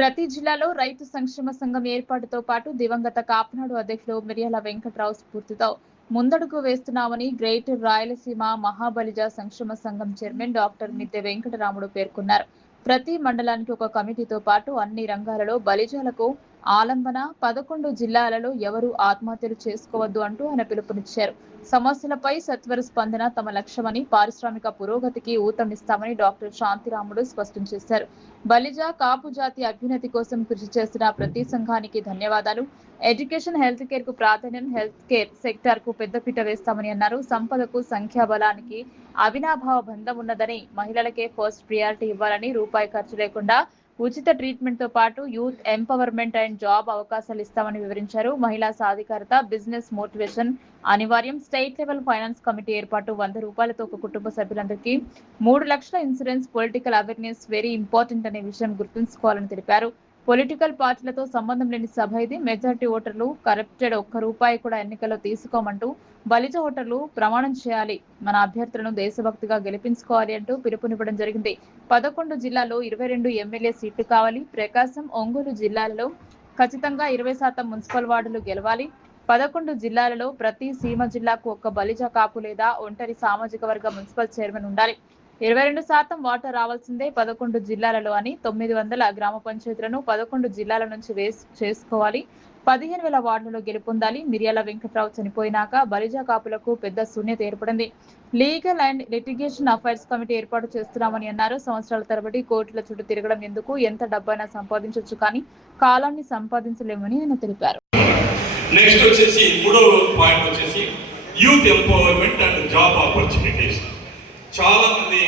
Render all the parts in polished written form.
ప్రతి జిల్లాలో రైతు సంక్షేమ సంఘం ఏర్పాటుతో పాటు దివంగత కాపునాడు అధ్యక్షులు మిర్యాల వెంకట్రావు స్ఫూర్తితో ముందడుగు వేస్తున్నామని గ్రేటర్ రాయలసీమ మహాబలిజ సంక్షేమ సంఘం చైర్మన్ డాక్టర్ మిద్దె వెంకటరాముడు పేర్కొన్నారు. ప్రతి మండలానికి ఒక కమిటీతో పాటు అన్ని రంగాలలో బలిజాలకు ఆలంబన 11 జిల్లాలలో ఎవరూ ఆత్మహత్యలు చేసుకోవద్దు అంటూ ఆయన పిలుపునిచ్చారు. సమస్యలపై సత్వర స్పందన తమ లక్ష్యమని, పారిశ్రామిక పురోగతికి ఊతమిస్తామని డాక్టర్ శాంతిరాముడు స్పష్టం చేశారు. బలిజ కాపు జాతి అభ్యున్నతి కోసం కృషి చేస్తున్న ప్రతి సంఘానికి ధన్యవాదాలు. ఎడ్యుకేషన్, హెల్త్ కేర్ కు ప్రాధాన్యం, హెల్త్ కేర్ సెక్టార్ కు పెద్దపీట వేస్తామని అన్నారు. సంపదకు సంఖ్యాబలానికి అవినాభావ బంధం ఉన్నదని, మహిళలకే ఫస్ట్ ప్రియారిటీ ఇవ్వాలని, రూపాయి ఖర్చు లేకుండా ఉచిత ట్రీట్మెంట్ తో పాటు యూత్ ఎంపవర్మెంట్ అండ్ జాబ్ అవకాశాలు ఇస్తామని వివరించారు. మహిళా సాధికారత, బిజినెస్ మోటివేషన్ అనివార్యం. స్టేట్ లెవెల్ ఫైనాన్స్ కమిటీ ఏర్పాటు, 100 రూపాయలతో ఒక కుటుంబ సభ్యులందరికీ 3 లక్షల insurance. Political awareness very important అనే విషయం గుర్తుంచుకోవాలని తెలిపారు. పొలిటికల్ పార్టీలతో సంబంధం లేని సభ ఇది. మెజారిటీ ఓటర్లు కరప్టెడ్, ఒక్క రూపాయి కూడా ఎన్నికల్లో తీసుకోమంటూ బలిజ ఓటర్లు ప్రమాణం చేయాలి. మన అభ్యర్థులను దేశభక్తిగా గెలిపించుకోవాలి అంటూ పిలుపునివ్వడం జరిగింది. 11 జిల్లాల్లో 22 ఎమ్మెల్యే సీట్లు కావాలి. ప్రకాశం, ఒంగోలు జిల్లాలలో ఖచ్చితంగా 20% మున్సిపల్ వార్డులు గెలవాలి. 11 జిల్లాలలో ప్రతి సీమ జిల్లాకు ఒక్క బలిజ కాపు లేదా ఒంటరి సామాజిక వర్గ మున్సిపల్ చైర్మన్ ఉండాలి. 22% వాటా రావాల్సిందే 11 జిల్లాలలో అని. 900 గ్రామ పంచాయతీలను 11 జిల్లాల నుంచి చేసుకోవాలి. 15,000 వార్డులలో గెలుపొందాలి. మిర్యాల వెంకట్రావు చనిపోయినాక బలిజ కాపులకు పెద్ద శూన్యత ఏర్పడింది. Legal and litigation affairs committee ఏర్పాటు చేస్తున్నామని అన్నారు. సంవత్సరాల తరబడి కోర్టుల చుట్టూ తిరగడం ఎందుకు? ఎంత డబ్బైనా సంపాదించవచ్చు, కానీ కాలాన్ని సంపాదించలేమని ఆయన తెలిపారు. నెక్స్ట్ వచ్చేసి మూడో పాయింట్ వచ్చేసి youth empowerment and job opportunities. చాలా మంది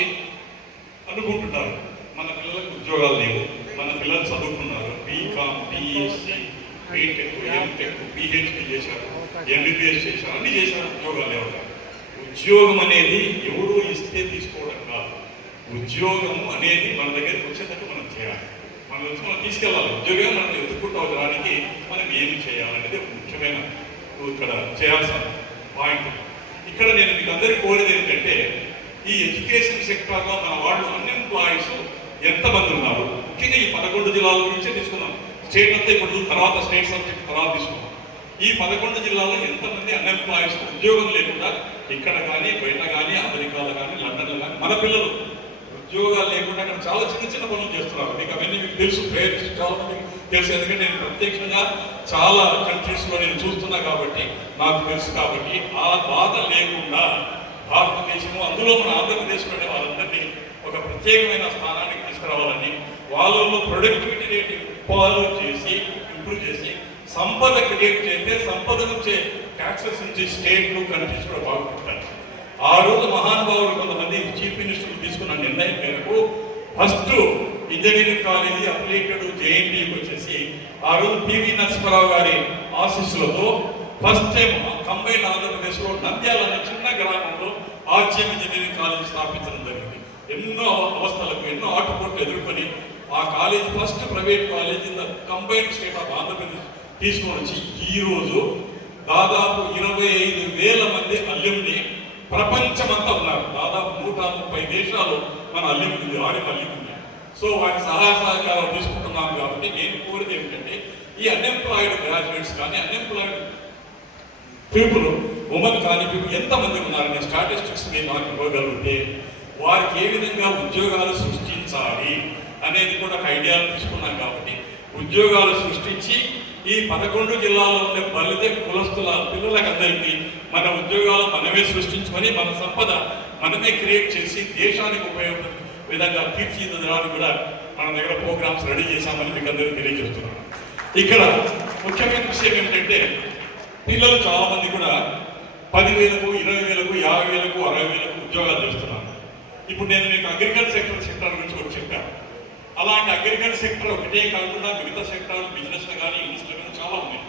అనుకుంటున్నారు మన పిల్లలకు ఉద్యోగాలు లేవు, మన పిల్లలు చదువుకున్నారు, BCom, BSc, BTech, MTech, PhD చేశారు, ఎంబీబీఎస్ చేశారు, అన్ని చేశారు, ఉద్యోగాలు లేవు. ఉద్యోగం అనేది ఎవరు ఇస్తే తీసుకోవడం కాదు. ఉద్యోగం అనేది మన దగ్గరికి వచ్చేటట్టు మనం చేయాలి. మనం వచ్చి మనం తీసుకెళ్ళాలి. ఉద్యోగం మనం ఎదుర్కొంటూ రావడానికి మనం ఏమి చేయాలనేది ముఖ్యమైన ఇక్కడ చేయాల్సిన పాయింట్. ఇక్కడ నేను మీకు అందరికీ కోరేది ఏంటంటే, ఈ ఎడ్యుకేషన్ సెక్టార్లో మన వాళ్ళు అన్ఎంప్లాయీస్ ఎంతమంది ఉన్నారు, ముఖ్యంగా ఈ 11 జిల్లాల గురించే తీసుకున్నాం. స్టేట్ అంతా ఇప్పుడు తర్వాత స్టేట్ సబ్జెక్ట్ తర్వాత తీసుకున్నాం. ఈ 11 జిల్లాలో ఎంతమంది అన్ఎంప్లాయీస్, ఉద్యోగం లేకుండా ఇక్కడ కానీ బయట కానీ అమెరికాలో కానీ లండన్లో కానీ మన పిల్లలు ఉద్యోగాలు లేకుండా అక్కడ చాలా చిన్న చిన్న పనులు చేస్తున్నారు. మీకు అవన్నీ మీకు తెలుసు, పేరెంట్స్ చాలా మందికి తెలుసు. ఎందుకంటే నేను ప్రత్యక్షంగా చాలా కంట్రీస్లో నేను చూస్తున్నా కాబట్టి నాకు తెలుసు. కాబట్టి ఆ బాధ లేకుండా భారతదేశము, అందులో మన ఆంధ్రప్రదేశ్లోనే వాళ్ళందరినీ ఒక ప్రత్యేకమైన స్థానానికి తీసుకురావాలని, వాళ్ళలో ప్రొడక్టివిటీ రేట్ ఇంప్రూవ్ చేసి సంపద క్రియేట్ చేస్తే సంపద నుంచే ట్యాక్సెస్ నుంచి స్టేట్లు, కంట్రీస్ కూడా బాగుపడతారు. ఆ రోజు మహానుభావులు కొంతమంది చీఫ్ మినిస్టర్లు తీసుకున్న నిర్ణయం మేరకు ఫస్ట్ ఇంజనీరింగ్ కాలేజీ అఫిలియేటెడ్ జేఎన్టీకి వచ్చేసి ఆ రోజు పివి నరసింహారావు గారి ఆశీస్సులతో ఫస్ట్ టైం కంబైన్ ఆంధ్రప్రదేశ్లో నంద్యాల చిన్న గ్రామంలో ఆర్చిఎం ఇంజనీరింగ్ కాలేజీ స్థాపించడం జరిగింది. ఎన్నో అవస్థలకు, ఎన్నో ఆటుపోట్లు ఎదుర్కొని ఆ college first private college in the combined state of Andhra Pradesh తీసుకొని వచ్చి ఈరోజు దాదాపు 25,000 మంది అల్యూమిని ప్రపంచమంతా ఉన్నారు. దాదాపు 130 దేశాలు మన అల్యూమిని ఆడి అల్యూమిని. సో వాటి సహాయ సహకారాలు తీసుకుంటున్నాం. కాబట్టి నేను కోరేది ఏమిటంటే, ఈ అన్ఎంప్లాయిడ్ గ్రాడ్యుయేట్స్ కానీ అన్ఎంప్లాయిడ్ పీపుల్, ఉమెన్ కానీ పీపుల్ ఎంతమంది ఉన్నారనే స్టాటిస్టిక్స్ నేను నాకు ఇవ్వగలిగితే వారికి ఏ విధంగా ఉద్యోగాలు సృష్టించాలి అనేది కూడా ఒక ఐడియాలు తీసుకున్నాం. కాబట్టి ఉద్యోగాలు సృష్టించి ఈ 11 జిల్లాల్లో ఉండే బలిత కులస్తుల పిల్లలకందరికీ మన ఉద్యోగాలు మనమే సృష్టించుకొని మన సంపద మనమే క్రియేట్ చేసి దేశానికి ఉపయోగపడే విధంగా తీర్చిదిద్దడానికి కూడా మన దగ్గర ప్రోగ్రామ్స్ రెడీ చేశామని మీకు అందరికీ తెలియజేస్తున్నాను. ఇక్కడ ముఖ్యమైన విషయం ఏమిటంటే, పిల్లలు చాలామంది కూడా 10,000కు, 20,000కు, 50,000కు, 60,000కు ఉద్యోగాలు చేస్తున్నారు. ఇప్పుడు నేను మీకు అగ్రికల్చర్ సెక్టర్ గురించి కూడా చెప్పాను. అలాంటి అగ్రికల్చర్ సెక్టర్ ఒకటే కాకుండా మిగతా సెక్టార్లు, బిజినెస్ కానీ, ఇండస్ట్రీ కానీ చాలా ఉన్నాయి.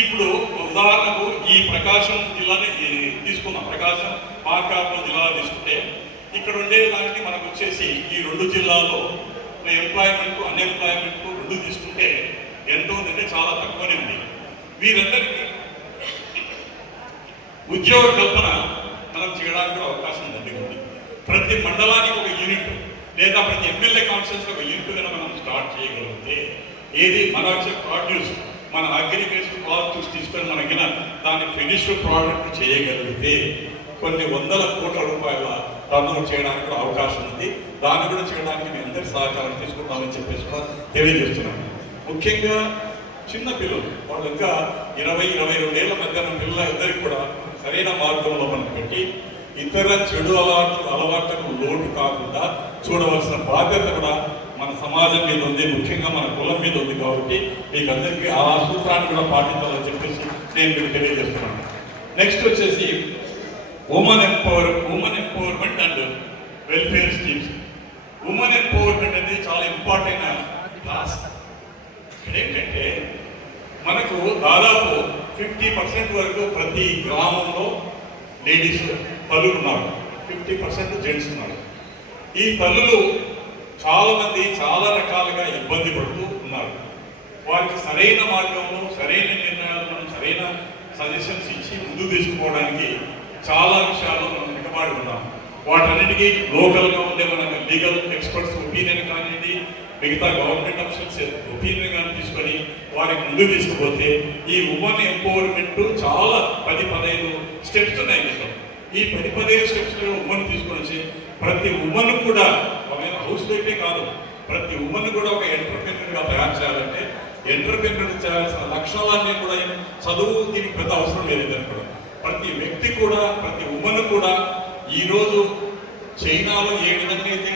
ఇప్పుడు ఉదాహరణకు ఈ ప్రకాశం జిల్లాని తీసుకున్నాం. ప్రకాశం, మార్కాపురం జిల్లా తీసుకుంటే ఇక్కడ ఉండేదానికి మనకు వచ్చేసి ఈ 2 జిల్లాల్లో ఎంప్లాయ్మెంట్, అన్ఎంప్లాయ్మెంట్ 2 తీసుకుంటే ఎంత ఉందంటే చాలా తక్కువనే ఉంది. వీరందరికీ ఉద్యోగ కల్పన మనం చేయడానికి అవకాశం ఉంది. ప్రతి మండలానికి ఒక యూనిట్ లేదా ప్రతి ఎమ్మెల్యే కాన్ఫరెన్స్ ఒక యూనిట్ కనుక మనం స్టార్ట్ చేయగలిగితే ఏది మన వచ్చే ప్రొడ్యూస్ మన అగ్రికల్చర్ కాల్ చూసి తీసుకొని మనకిన దాని ఫినిష్డ్ ప్రోడక్ట్ చేయగలిగితే కొన్ని వందల కోట్ల రూపాయల టర్న్ చేయడానికి కూడా అవకాశం ఉంది. దాన్ని కూడా చేయడానికి మేము అందరి సహకారం తీసుకుంటామని చెప్పేసి కూడా తెలియజేస్తున్నాను. ముఖ్యంగా చిన్న పిల్లలు వాళ్ళు ఇంకా 20-22 ఏళ్ల మధ్యాహ్నం పిల్లల ఇద్దరికి కూడా సరైన మార్గంలో మనం పెట్టి ఇతర చెడు అలవాట్లకు లోటు కాకుండా చూడవలసిన బాధ్యత కూడా మన సమాజం మీద ఉంది, ముఖ్యంగా మన కులం మీద ఉంది. కాబట్టి మీకు అందరికీ ఆ సూత్రాన్ని కూడా పాటించాలని చెప్పేసి నేను మీకు తెలియజేస్తున్నాను. నెక్స్ట్ వచ్చేసి women empowerment and welfare schemes. Women empowerment అనేది చాలా ఇంపార్టెంట్ టాస్క్. ఇక్కడ ఏంటంటే మనకు దాదాపు 50% వరకు ప్రతి గ్రామంలో లేడీస్ తల్లులు ఉన్నారు, 50% జెంట్స్ ఉన్నారు. ఈ తల్లులు చాలామంది చాలా రకాలుగా ఇబ్బంది పడుతూ ఉన్నారు. వారికి సరైన మార్గంలో సరైన నిర్ణయాలు మనం సరైన సజెషన్స్ ఇచ్చి ముందు తీసుకుపోవడానికి చాలా విషయాల్లో మనం వెనుకబడి ఉన్నాం. వాటన్నిటికీ లోకల్గా ఉండే మన లీగల్ ఎక్స్పర్ట్స్ ఒపీనియన్ కానివ్వండి, మిగతా గవర్నమెంట్ ఆఫీసర్స్ ఒపీనియన్ కానీ తీసుకొని వారికి ముందు తీసుకుపోతే ఈ ఉమెన్ ఎంపవర్మెంట్ చాలా 10-15 స్టెప్స్ ఉన్నాయి. ఈ 10-15 స్టెప్స్ ఉమెన్ తీసుకొని వచ్చి ప్రతి ఉమెన్ కూడా హౌస్ వైఫే కాదు, ప్రతి ఉమెన్ కూడా ఒక ఎంటర్‌ప్రెన్యూర్గా తయారు చేయాలంటే ఎంటర్‌ప్రెన్యూర్ చేయాల్సిన లక్షణాలన్నీ కూడా చదువు దీనికి పెద్ద అవసరం లేదని కూడా ప్రతి వ్యక్తి కూడా ప్రతి ఉమెన్ కూడా ఈరోజు చైనాలో ఏ విధంగా అయితే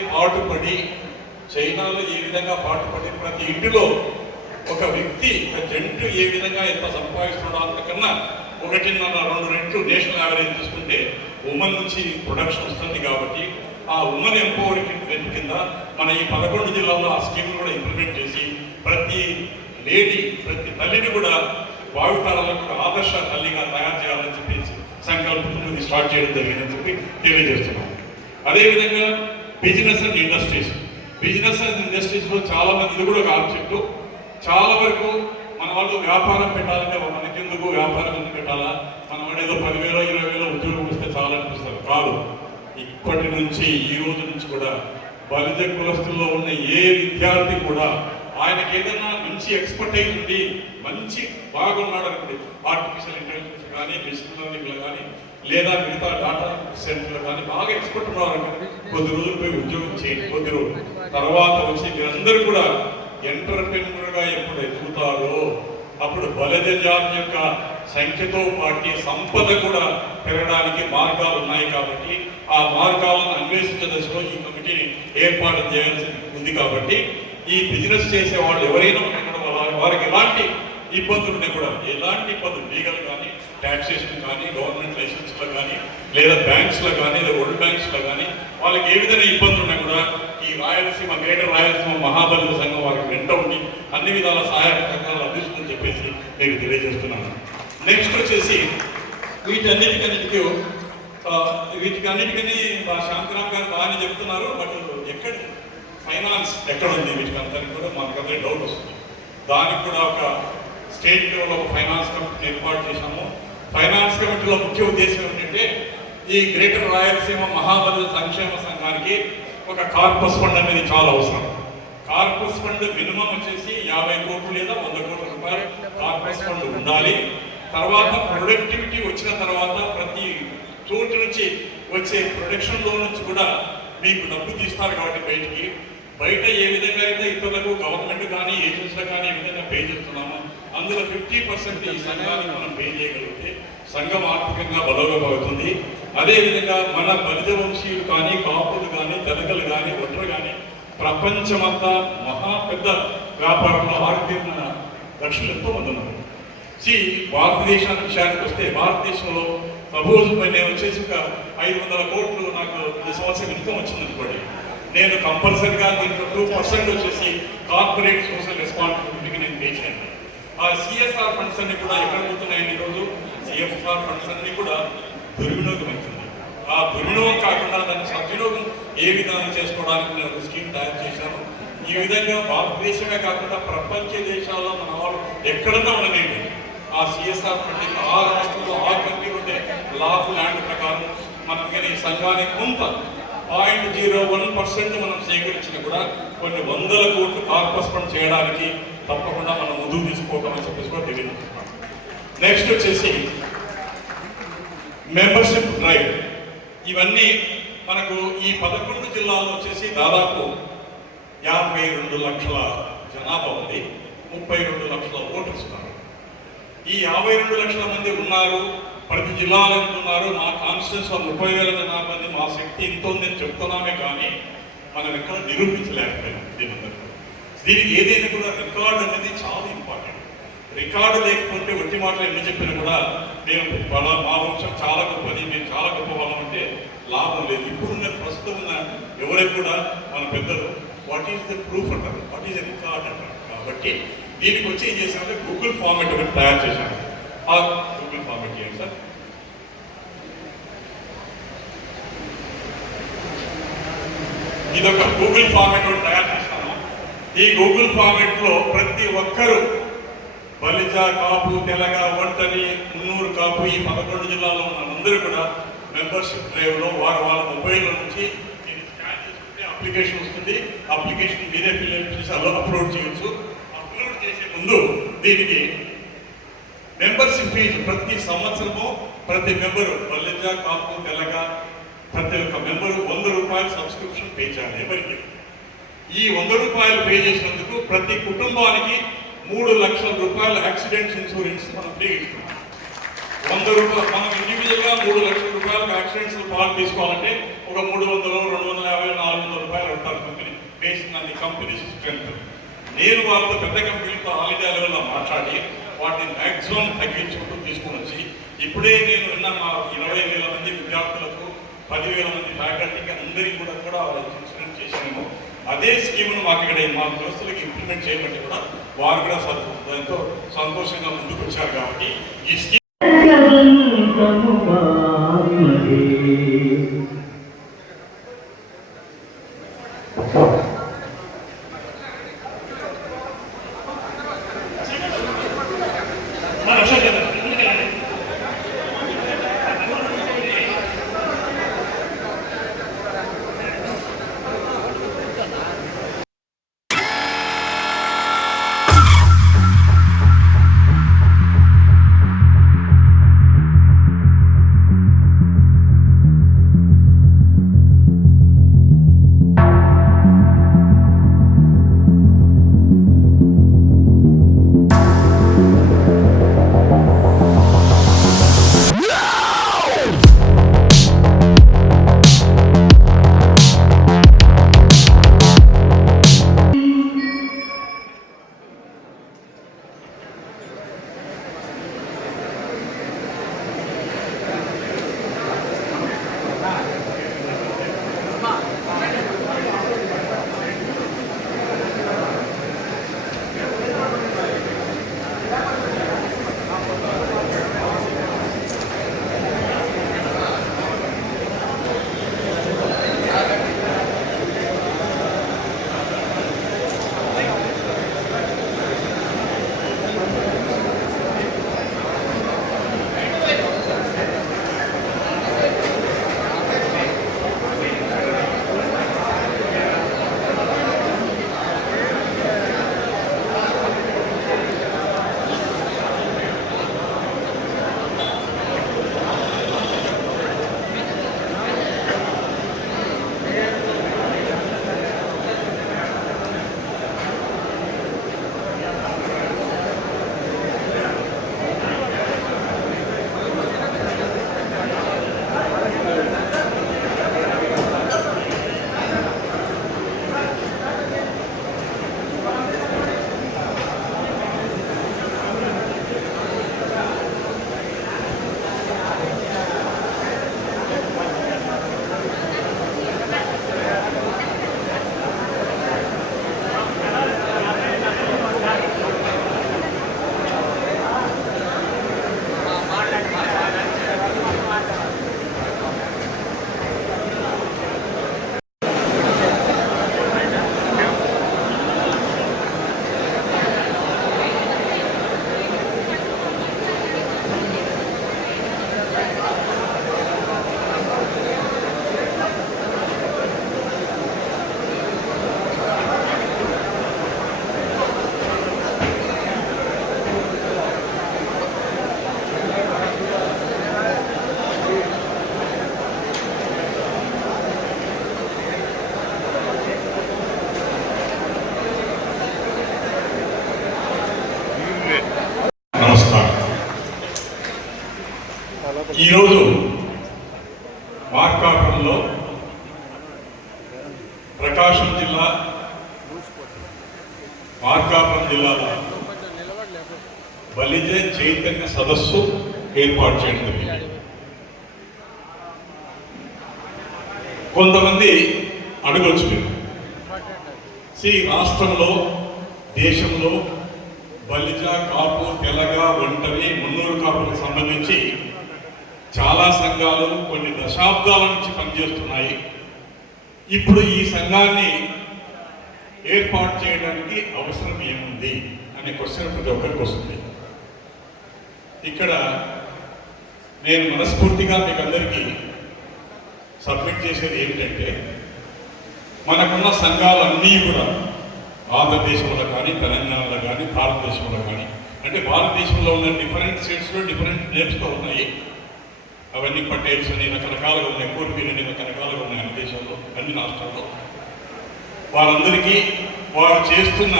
పాటుపడి ప్రతి ఇంటిలో ఒక వ్యక్తి ఒక జంటు ఏ విధంగా ఎంత సంపాదిస్తున్నాడో అంతకన్నా 1.5-2 రెట్లు నేషనల్ యావరేజ్ తీసుకుంటే ఉమెన్ నుంచి ప్రొడక్షన్ వస్తుంది. కాబట్టి ఆ ఉమెన్ ఎంపవర్మెంట్ కింద మన ఈ 11 జిల్లాల్లో ఆ స్కీమ్ కూడా ఇంప్లిమెంట్ చేసి ప్రతి తల్లిని కూడా భావితరాలకు ఆదర్శ తల్లిగా తయారు చేయాలని చెప్పేసి సంకల్పంతో ఇది స్టార్ట్ చేయడం జరిగిందని చెప్పి తెలియజేస్తున్నాం. అదేవిధంగా బిజినెస్ అండ్ ఇండస్ట్రీస్లో చాలా మంది ఇది కూడా ఒక ఆబ్జెక్టు. చాలా వరకు మన వాళ్ళు వ్యాపారం పెట్టాలంటే మనకెందుకు వ్యాపారం ఎందుకు పెట్టాలా, మన వాడు ఏదో 10,000-20,000 ఉద్యోగం వస్తే చాలా అనిపిస్తారు. కాదు, ఇప్పటి నుంచి ఈ రోజు నుంచి కూడా బలిజ కులస్తుల్లో ఉన్న ఏ విద్యార్థి కూడా ఆయనకి ఏదైనా మంచి ఎక్స్పర్టైజ్ ఉంది, మంచి బాగున్నాడు అనుకోండి, ఆర్టిఫిషియల్ ఇంటెలిజెన్స్ కానీ మెషిన్ లెర్నింగ్లో కానీ లేదా మిగతా డాటా సెంటర్లో కానీ బాగా ఎక్స్పర్ట్ ఉన్నారనుకోండి, కొద్ది రోజులు పోయి ఉద్యోగం చేయండి. కొద్ది రోజులు తర్వాత వచ్చి మీరందరూ కూడా ఎంటర్‌ప్రెన్యూర్గా ఎప్పుడు ఎదుగుతారో అప్పుడు బలిజ జాతి యొక్క సంఖ్యతో పాటు సంపద కూడా పెరగడానికి మార్గాలు ఉన్నాయి. కాబట్టి ఆ మార్గాలను అన్వేషించే దశలో ఈ కమిటీని ఏర్పాటు చేయాల్సి ఉంది. కాబట్టి ఈ బిజినెస్ చేసే వాళ్ళు ఎవరైనా వారికి ఎలాంటి ఇబ్బందులు ఉన్నాయి కూడా, ఎలాంటి ఇబ్బందులు లీగల్ కానీ ట్యాక్సేషన్ కానీ గవర్నమెంట్ లైసెన్స్లో కానీ లేదా బ్యాంక్స్లో కానీ లేదా వరల్డ్ బ్యాంక్స్లో కానీ వాళ్ళకి ఏ విధంగా ఇబ్బందులు ఉన్నాయి కూడా ఈ రాయలసీమ గ్రేటర్ రాయలసీమ మహాబలిజ సంఘం వారికి వెంట ఉండి అన్ని విధాల సహాయ సహకారాలు అందిస్తుందని చెప్పేసి నేను తెలియజేస్తున్నాను. నెక్స్ట్ వచ్చేసి వీటన్నిటికీ మా శాంతిరామ్ గారు బాగానే చెప్తున్నారు. బట్ ఫైనాన్స్ ఎక్కడ ఉంది వీటికంతని కూడా మాకు డౌట్ వస్తుంది. దానికి కూడా ఒక స్టేట్ లెవెల్లో ఒక ఫైనాన్స్ కమిటీని ఏర్పాటు చేశాము. ఫైనాన్స్ కమిటీలో ముఖ్య ఉద్దేశం ఏంటంటే ఈ గ్రేటర్ రాయలసీమ మహాబలిజ సంక్షేమ సంఘానికి ఒక కార్పస్ ఫండ్ అనేది చాలా అవసరం. కార్పస్ ఫండ్ మినిమం వచ్చేసి 50 కోట్లు లేదా 100 కోట్ల రూపాయలు కార్పస్ ఫండ్ ఉండాలి. తర్వాత ప్రొడక్టివిటీ వచ్చిన తర్వాత ప్రతి చోటు నుంచి వచ్చే ప్రొడక్షన్లో నుంచి కూడా మీకు డబ్బు తీస్తారు. కాబట్టి బయట ఏ విధంగా అయితే ఇతరులకు గవర్నమెంట్ కానీ ఏజెన్సీలకు కానీ ఏ విధంగా పే చేస్తున్నామో అందులో 50% ఈ సంఘానికి మనం పే చేయగలిగితే సంఘం ఆర్థికంగా బలోపేతమవుతుంది. అదేవిధంగా మన బలిజ వంశీయులు కానీ కాపులు కానీ తెలకలు కానీ ఒంటరు కానీ ప్రపంచమంతా మహా పెద్ద వ్యాపారంలో ఆరితేరిన దక్షులు ఎంతోమంది ఉన్నారు. భారతదేశానికి విషయానికి వస్తే భారతదేశంలో సపోజ్ నేను వచ్చేసి ఒక 500 కోట్లు నాకు ఈ సంవత్సరం ఇన్కమ్ వచ్చింది అనుకోండి, నేను కంపల్సరిగా దీంట్లో 2% వచ్చేసి కార్పొరేట్ సోషల్ రెస్పాన్సిబిలిటీకి నేను పే చేయాలి. ఆ సిఎస్ఆర్ ఫండ్స్ అన్ని కూడా ఎక్కడ పోతున్నాయండి? ఈరోజు సిఎస్ఆర్ ఫండ్స్ అన్ని కూడా దుర్వినియోగం అవుతుంది. ఆ దుర్వినియోగం కాకుండా దాన్ని సద్వినియోగం ఏ విధానం చేసుకోవడానికి నేను ఒక స్కీమ్ తయారు చేశాను. ఈ విధంగా భారతదేశమే కాకుండా ప్రపంచ దేశాల్లో మన వాళ్ళు ఎక్కడన్నా ఉండలేండి ఆ సిఎస్ఆర్ ఫండ్ ఆ రాష్ట్రంలో ఆ కంట్రీ ఉండే లా ఆఫ్ ల్యాండ్ ప్రకారం మనం కానీ సంఘానికి కొంత 0.01% మనం సేకరించిన కూడా కొన్ని వందల కోట్లు కార్పస్ ఫండ్ చేయడానికి తప్పకుండా మనం ముందుకు తీసుకోవడం అని చెప్పేసి కూడా తెలియజేస్తున్నాం. నెక్స్ట్ వచ్చేసి మెంబర్షిప్ డ్రైవ్. ఇవన్నీ మనకు ఈ 11 జిల్లాల్లో వచ్చేసి దాదాపు 52 లక్షల జనాభా ఉంది, 32 లక్షల ఓటర్స్ ఉన్నారు. ఈ 52 లక్షల మంది ఉన్నారు, ప్రతి జిల్లాలో ఉన్నారు. మా కాన్స్టిట్యూన్సీలో 30,000 జనాభాని మా శక్తి ఇంత ఉందని చెప్తున్నామే కానీ మనం ఎక్కడ నిరూపించలేకపోయాం. దీనికి ఏదైనా కూడా రికార్డు అనేది చాలా ఇంపార్టెంట్. రికార్డు లేకపోతే ఒట్టి మాటలు ఎన్ని చెప్పినా కూడా మేము మా వంశం చాలా గొప్పది, మేము చాలా గొప్ప వాళ్ళం అంటే లాభం లేదు. ఇప్పుడున్న ప్రస్తుతం ఉన్న ఎవరికి కూడా మన పెద్దలు వాట్ ఈస్ ద ప్రూఫ్ అంటారు, వాట్ ఈస్ ద రికార్డ్ అంటారు. కాబట్టి దీనికి వచ్చి ఏం చేశారంటే గూగుల్ ఫార్మెట్ ఒకటి తయారు చేశాను. ఆ గూగుల్ ఫార్మెట్ చేయండి సార్. ఇది ఒక గూగుల్ ఫార్మెట్ ఒకటి తయారు చేస్తాను. ఈ గూగుల్ ఫార్మెట్ లో ప్రతి ఒక్కరూ బలిజ, కాపు, తెలగ, ఒంటరి, మున్నూరు, కాపు ఈ 11 జిల్లాలో ఉన్న అందరూ కూడా మెంబర్షిప్ డ్రైవ్ లో వాళ్ళ మొబైల్ నుంచి స్కాన్ చేసుకుంటే అప్లికేషన్ వస్తుంది. అప్లికేషన్ మీరే ఫిల్అప్ చేసి అప్లోడ్ చేయొచ్చు. అప్లోడ్ చేసే ముందు దీనికి మెంబర్షిప్ ఫీజు ప్రతి సంవత్సరము ప్రతి మెంబరు బలిజ, కాపు, తెలగ ప్రతి ఒక్క మెంబరు 100 రూపాయలు సబ్స్క్రిప్షన్ పే చేయాలి ఎవరికి. ఈ 100 రూపాయలు పే చేసినందుకు ప్రతి కుటుంబానికి 3 లక్షల రూపాయల యాక్సిడెంట్ ఇన్సూరెన్స్ మనం ఫ్రీ ఇస్తున్నాం. 100 రూపాయలు మనం ఇండివిజువల్గా 3 లక్షల రూపాయలకు యాక్సిడెంట్స్ పాలు తీసుకోవాలంటే ఒక 300, 250, 400 రూపాయలు ఉంటారు company based on the company strength. నేను వాళ్ళతో పెద్ద కంపెనీతో ఆల్ ఇండియా లెవెల్లో మాట్లాడి వాటిని మ్యాక్సిమం తగ్గించుకుంటూ తీసుకుని వచ్చి ఇప్పుడే నేను విన్న మా 20,000 మంది విద్యార్థులకు 10,000 మంది ఫ్యాకల్టీకి అందరికీ కూడా ఇన్సూరెన్స్ చేశాము. అదే స్కీమ్ను మాకు ఇక్కడ మా దోస్తులకి ఇంప్లిమెంట్ చేయబట్టి కూడా వారు కూడా ఎంతో సంతోషంగా ముందుకు వచ్చారు. కాబట్టి ఈ స్కీమ్ ఈరోజు మార్కాపురంలో ప్రకాశం జిల్లా మార్కాపురం జిల్లాలో బలిజ చైతన్య సదస్సు ఏర్పాటు చేయడం జరిగింది. కొంతమంది అడగొచ్చు మీరు, రాష్ట్రంలో దేశంలో బలిజ, కాపు, తెలగ, ఒంటరి, మున్నూరు కాపులకు సంబంధించి చాలా సంఘాలు కొన్ని దశాబ్దాల నుంచి పనిచేస్తున్నాయి. ఇప్పుడు ఈ సంఘాన్ని ఏర్పాటు చేయడానికి అవసరం ఏముంది అనే క్వశ్చన్ ప్రతి ఒక్కరికి వస్తుంది. ఇక్కడ నేను మనస్ఫూర్తిగా మీకు అందరికీ సబ్మిట్ చేసేది ఏమిటంటే, మనకున్న సంఘాలన్నీ కూడా ఆంధ్రదేశంలో కానీ, తెలంగాణలో కానీ, భారతదేశంలో కానీ, అంటే భారతదేశంలో ఉన్న డిఫరెంట్ స్టేట్స్లో డిఫరెంట్ నేమ్స్తో ఉన్నాయి. అవన్నీ పటేల్స్ అని రకరకాలుగా ఉన్నాయి, కోర్పీలు అని రకరకాలుగా ఉన్నాయి అన్ని దేశాల్లో, అన్ని రాష్ట్రాల్లో. వారందరికీ వారు చేస్తున్న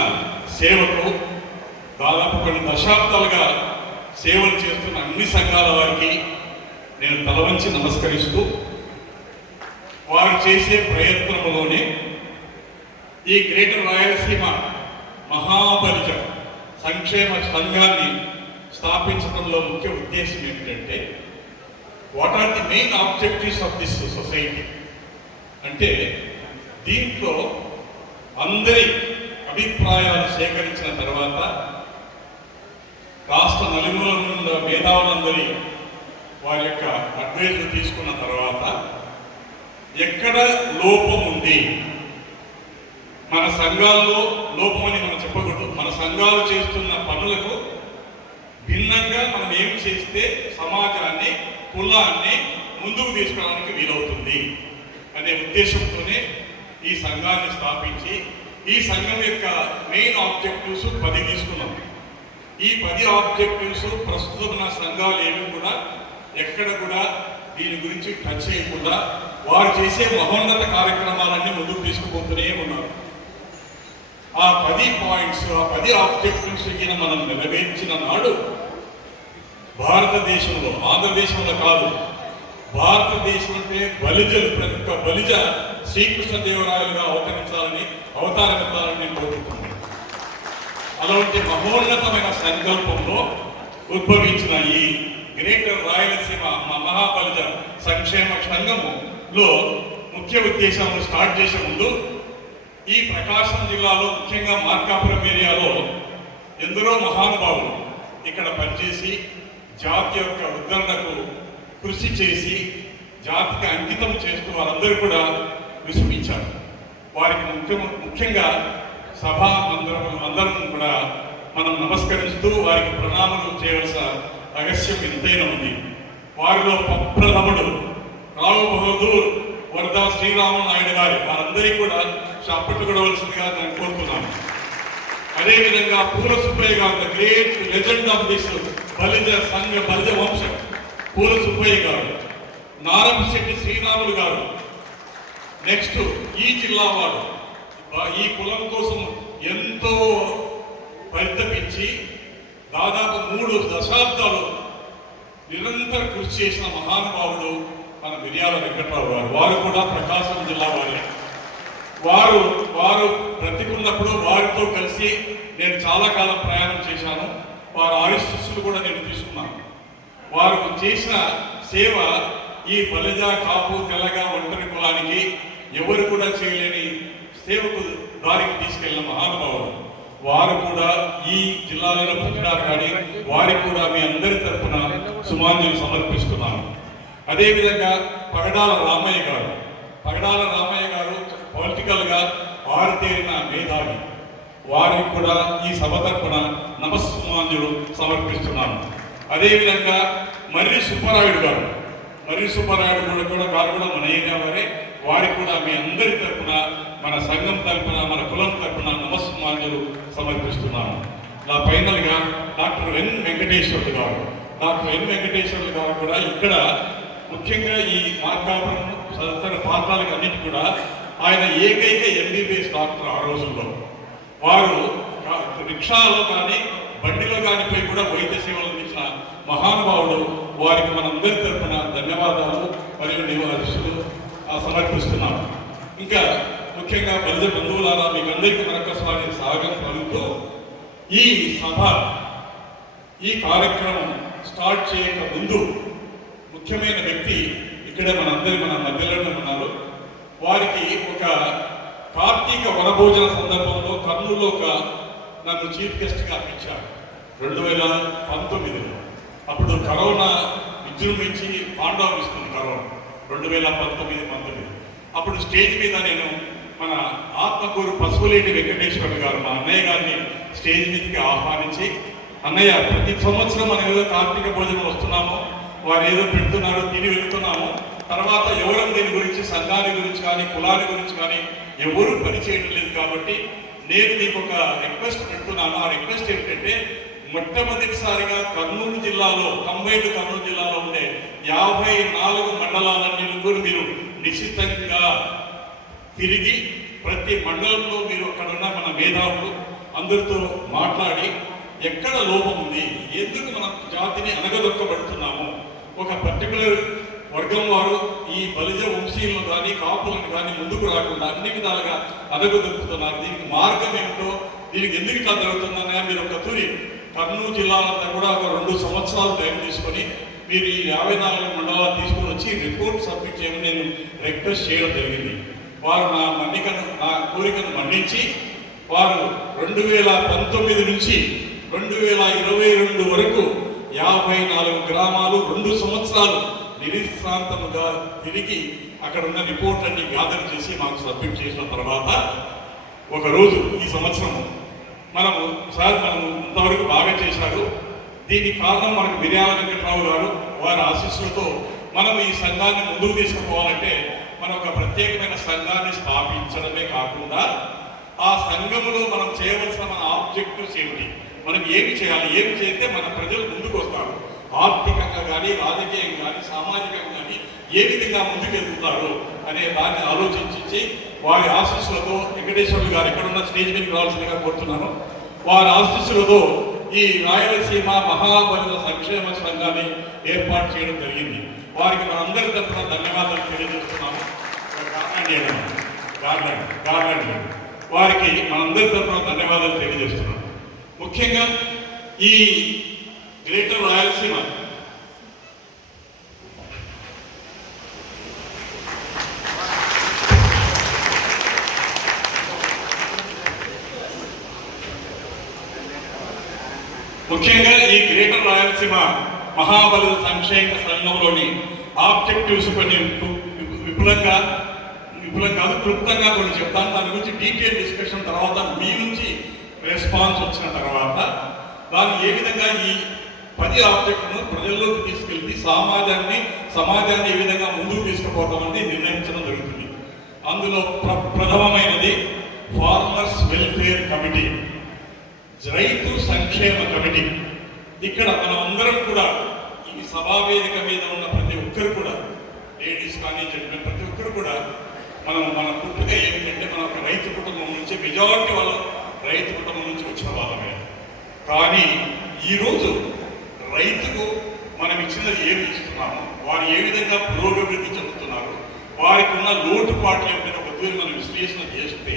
సేవకు దాదాపు కొన్ని దశాబ్దాలుగా సేవలు చేస్తున్న అన్ని సంఘాల వారికి నేను తలవంచి నమస్కరిస్తూ, వారు చేసే ప్రయత్నంలోనే ఈ గ్రేటర్ రాయలసీమ మహాబలిజ సంక్షేమ సంఘాన్ని స్థాపించడంలో ముఖ్య ఉద్దేశం ఏమిటంటే, what are the main objectives of this society అంటే, దీంట్లో అందరి అభిప్రాయాలు సేకరించిన తర్వాత రాష్ట్ర నలుమూల నుండి మేధావులందరి వారి యొక్క అడ్వైజులు తీసుకున్న తర్వాత ఎక్కడ లోపం ఉంది, మన సంఘాల్లో లోపమని మనం చెప్పకూడదు, మన సంఘాలు చేస్తున్న పనులకు భిన్నంగా మనం ఏమి చేస్తే సమాజాన్ని, కులాన్ని ముందుకు తీసుకురావడానికి వీలవుతుంది అనే ఉద్దేశంతోనే ఈ సంఘాన్ని స్థాపించి, ఈ సంఘం యొక్క మెయిన్ ఆబ్జెక్టివ్స్ 10 తీసుకున్నాం. ఈ 10 ఆబ్జెక్టివ్స్ ప్రస్తుతం ఉన్న సంఘాలు ఏమి కూడా ఎక్కడ కూడా దీని గురించి టచ్ చేయకుండా వారు చేసే మహోన్నత కార్యక్రమాలన్నీ ముందుకు తీసుకుపోతూనే ఉన్నారు. ఆ 10 పాయింట్స్, ఆ 10 ఆబ్జెక్టివ్స్ మనం నెరవేర్చిన నాడు భారతదేశంలో, ఆంధ్రదేశంలో కాదు, భారతదేశం అంటే బలిజలు, ప్రతి ఒక్క బలిజ శ్రీకృష్ణదేవరాయలుగా అవతారమెత్తాలని నేను కోరుకుంటున్నాను. అలాంటి మహోన్నతమైన సంకల్పంలో ఉద్భవించిన ఈ గ్రేటర్ రాయలసీమ మహాబలిజ సంక్షేమ సంఘములో ముఖ్య ఉద్దేశాలను స్టార్ట్ చేసే ముందు, ఈ ప్రకాశం జిల్లాలో ముఖ్యంగా మార్కాపురం ఏరియాలో ఎందరో మహానుభావులు ఇక్కడ పనిచేసి జాతి యొక్క ఉద్ధరణకు కృషి చేసి జాతికి అంకితం చేస్తూ వారందరూ కూడా విస్మరించారు. వారికి ముఖ్యంగా సభా అందరం కూడా మనం నమస్కరిస్తూ వారికి ప్రణామాలు చేయవలసిన రహస్యం ఎంతైనా ఉంది. వారిలో ప్రథముడు రావు బహదూర్ వరద శ్రీరామ నాయుడు గారి, వారందరికీ కూడా చప్పట్టుకోవలసిందిగా నేను కోరుతున్నాను. అదేవిధంగా పూల సుబ్బయ్య గారు, the great legend of this Balija సంఘ బలిజ వంశం పూల సుబ్బయ్య గారు, నారంశెట్టి శ్రీరాములు గారు, నెక్స్ట్ ఈ జిల్లా వాడు, ఈ కులం కోసం ఎంతో పరితపించి దాదాపు 3 దశాబ్దాలు నిరంతర కృషి చేసిన మహానుభావుడు మన మిర్యాల వెంకట్రావు గారు. వారు కూడా ప్రకాశం జిల్లా వారే. వారు బ్రతికున్నప్పుడు వారితో కలిసి నేను చాలా కాలం ప్రయాణం చేశాను. వారు ఆశీస్సులు కూడా నేను తీసుకున్నాను. వారు చేసిన సేవ ఈ బలిజ, కాపు, తెలగ, ఒంటరి కులానికి ఎవరు కూడా చేయలేని సేవకు దారికి తీసుకెళ్లిన మహానుభావులు. వారు కూడా ఈ జిల్లాలో పుట్టినారు కానీ వారికి కూడా మీ అందరి తరఫున సుమాంజలి సమర్పిస్తున్నాను. అదేవిధంగా పగడాల రామయ్య గారు పొలిటికల్గా ఆరితేరిన మేధావి. వారికి కూడా ఈ సభ తరఫున నమస్సుమాంజలు సమర్పిస్తున్నాను. అదేవిధంగా మర్రి సుబ్బారాయుడు గారు కూడా మన ఏరియా వారే. వారికి కూడా మీ అందరి తరఫున, మన సంఘం తరఫున, మన కులం తరఫున నమస్సుమాంజలు సమర్పిస్తున్నాను. నా ఫైనల్గా డాక్టర్ ఎన్ వెంకటేశ్వర్లు గారు కూడా ఇక్కడ ముఖ్యంగా ఈ మార్కాపురం తదితర ప్రాంతాలకు అన్నిటి కూడా ఆయన ఏకైక MBBS డాక్టర్. ఆ రోజుల్లో వారు రిక్షాలో కానీ బండిలో కానీ పోయి కూడా వైద్య సేవలు అందించిన మహానుభావుడు వారికి మనందరి తరఫున ధన్యవాదాలు మరియు నివాళులు సమర్పిస్తున్నాను. ఇంకా ముఖ్యంగా బలిజ బంధువులారా మీకు అందరికీ మరొకసారి స్వాగతం పలుకుతూ ఈ సభ ఈ కార్యక్రమం స్టార్ట్ చేయక ముందు ముఖ్యమైన వ్యక్తి ఇక్కడే మన మధ్యలోనే ఉన్నారు. వారికి ఒక కార్తీక వనభోజన సందర్భంలో కర్నూలులో నన్ను చీఫ్ గెస్ట్గా పిలిచారు 2019లో. అప్పుడు కరోనా విజృంభించి తాండవిస్తుంది కరోనా 2019. అప్పుడు స్టేజ్ మీద నేను మన ఆత్మకూరు పసుపులేటి వెంకటేశ్వర గారు మా అన్నయ్య గారిని స్టేజ్ మీదకి ఆహ్వానించి, అన్నయ్య ప్రతి సంవత్సరం మనం ఏదో కార్తీక భోజనం వస్తున్నాము, వారు ఏదో పెడుతున్నారు, తిని వెళ్తున్నాము, తర్వాత ఎవరం దీని గురించి సంఘాన్ని గురించి కానీ కులాన్ని గురించి కానీ ఎవరు పనిచేయడం లేదు. కాబట్టి నేను మీకు ఒక రిక్వెస్ట్ పెడుతున్నాను. ఆ రిక్వెస్ట్ ఏంటంటే మొట్టమొదటిసారిగా కర్నూలు జిల్లాలో కంబైన్డ్ కర్నూలు జిల్లాలో ఉండే 54 మండలాలన్నీ కూడా మీరు నిశ్చితంగా తిరిగి ప్రతి మండలంలో మీరు అక్కడున్న మన మేధావులు అందరితో మాట్లాడి ఎక్కడ లోపం ఉంది, ఎందుకు మన జాతిని అనగదొక్కబడుతున్నాము, ఒక పర్టికులర్ వర్గం వారు ఈ బలిజ వంశీయులను కానీ కాపులను కానీ ముందుకు రాకుండా అన్ని విధాలుగా అనగదొక్కుతున్నారు, దీనికి మార్గం ఏమిటో, దీనికి ఎందుకు ఇట్లా జరుగుతుందని మీరు ఒక తూరి కర్నూలు జిల్లాలంతా కూడా ఒక 2 సంవత్సరాలు టైం తీసుకొని మీరు ఈ 54 మండలాలు తీసుకొని వచ్చి రిపోర్ట్ సబ్మిట్ చేయమని నేను రిక్వెస్ట్ చేయడం జరిగింది. వారు నా కోరికను మన్నించి వారు 2019 నుంచి 2022 వరకు 54 గ్రామాలు 2 సంవత్సరాలు నిరీశ్రాంతముగా తిరిగి అక్కడ ఉన్న రిపోర్ట్ అన్ని గ్యాదర్ చేసి మాకు సబ్మిట్ చేసిన తర్వాత ఒకరోజు ఈ సంవత్సరం మనము ఇంతవరకు బాగా చేశారు. దీనికి కారణం మనకు మిర్యాల వెంకట్రావు గారు వారి ఆశీస్సులతో మనం ఈ సంఘాన్ని ముందుకు తీసుకుపోవాలంటే మనం ఒక ప్రత్యేకమైన సంఘాన్ని స్థాపించడమే కాకుండా ఆ సంఘంలో మనం చేయవలసిన మన ఆబ్జెక్టివ్స్ ఏమిటి, మనం ఏమి చేయాలి, ఏమి చేస్తే మన ప్రజలు ముందుకు వస్తారు, ఆర్థికంగా కానీ రాజకీయంగా కానీ సామాజికంగా కానీ ఏ విధంగా ముందుకెళ్తారు అనే దాన్ని ఆలోచించి వారి ఆశీస్సులతో వెంకటేశ్వర్లు గారు ఎక్కడున్న స్టేజ్ మీదకి రావాల్సిందిగా కోరుతున్నాను. వారి ఆశీస్సులతో ఈ రాయలసీమ మహాబలిజ సంక్షేమ సంఘాన్ని ఏర్పాటు చేయడం జరిగింది. వారికి మనందరి తరఫున ధన్యవాదాలు తెలియజేస్తున్నాము. గార్లాండ్ వారికి మనందరి తరఫున ధన్యవాదాలు తెలియజేస్తున్నాం. ముఖ్యంగా ఈ గ్రేటర్ రాయలసీమ మహాబలిజ సంక్షేమ సంఘంలోని ఆబ్జెక్టివ్స్ కొన్ని విపులంగా క్లుప్తంగా కొన్ని చెప్తాను. దాని గురించి డీటెయిల్ డిస్కషన్ తర్వాత మీ నుంచి రెస్పాన్స్ వచ్చిన తర్వాత దాన్ని ఏ విధంగా ఈ 10 ఆబ్జెక్టులను ప్రజల్లోకి తీసుకెళ్తే సమాజాన్ని ఏ విధంగా ముందుకు తీసుకుపోతామని నిర్ణయించడం జరుగుతుంది. అందులో ప్రథమమైనది ఫార్మర్స్ వెల్ఫేర్ కమిటీ, రైతు సంక్షేమ కమిటీ. ఇక్కడ మనం అందరం కూడా ఈ సభావేదిక మీద ఉన్న ప్రతి ఒక్కరు కూడా లేడీస్ కానీ జెంట్మెన్ ప్రతి ఒక్కరు కూడా మన పుట్టుక ఏమిటంటే మన ఒక రైతు కుటుంబం నుంచి మెజారిటీ వాళ్ళు రైతు కుటుంబం నుంచి వచ్చిన వాళ్ళమే. కానీ ఈరోజు రైతుకు మనం ఇచ్చినది ఏమి ఇస్తున్నాము, వారు ఏ విధంగా పురోగతి చెందుతున్నారు, వారికి ఉన్న లోటుపాట్లు ఏమిటంటే ఒక తూరి మనం విశ్లేషణ చేస్తే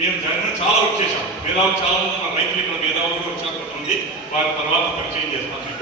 మేము చాలా వచ్చేసాం. మేధావులు చాలా మంది మన రైతులు ఇక్కడ మేధావులు వచ్చినప్పుడు వారి తర్వాత పరిచయం చేస్తాం.